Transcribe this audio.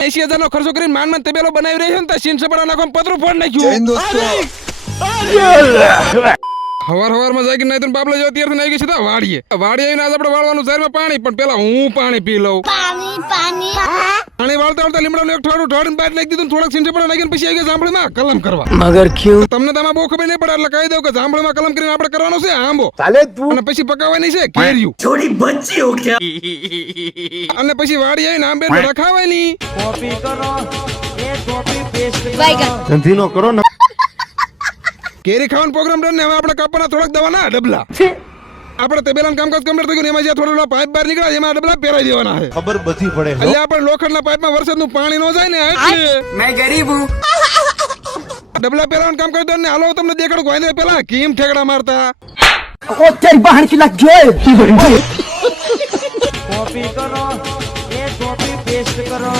80,000 નો ખર્ચો કરીને માન તબેલો બનાવી રહ્યો ને સીન સપડા નાખો પતરું ફોડ નાખ્યું હવાર માં જાગી નહીં તો બાબલા જો અત્યારથી નાઈ ગઈ છે વાડીએ આવીને આજ આપણે વાળવાનું ઝારમાં પાણી પણ પેલા હું પાણી પી લઉં પાણી વાળતા લીમડાનું એક ઠોડું ઠોડીને બહાર નાખી દીધું થોડાક સીન સપડા નાખીને પછી આવી ગયા જાંબળીમાં કલમ કરવા મગર ક્યું તમને તમારે બહુ ખબર નહીં પડે એટલે કહી દઉં કે જાંબળીમાં કલમ કરીને આપણે કરવાનો છે આંબો ચાલે તું અને પછી પકાવવાની છે કેરીયું થોડી બચ્ચી હો ક્યા અને પછી વાડી આવીને આંબે રખાવાની કોપી કરો એ કોપી પેસ્ટ ધંધીનો કરો ને કેરી ખાવાનો પ્રોગ્રામ ડન ને હવે આપણે કાપવાના થોડાક દવાના ડબલા આપણે તબેલાનું કામકાજ કમ્પ્લીટ થઈ ગયું એમાં જે થોડો પાઇપ બહાર નીકળ્યા એમાં ડબલા પહેરાઈ દેવાના છે ખબર બધી પડે એટલે આપણે લોખંડના પાઇપમાં વરસાદનું પાણી ન જાય ને એટલે મેં ગરીબ હું ડબલા પહેરાવાનું કામ કરી દો ને હાલો તમને દેખાડું ગોઈને પેલા કેમ ઠેકડા મારતા ઓ તેરી બહાર કી લાગ જોય કોપી કરો એ કોપી પેસ્ટ કરો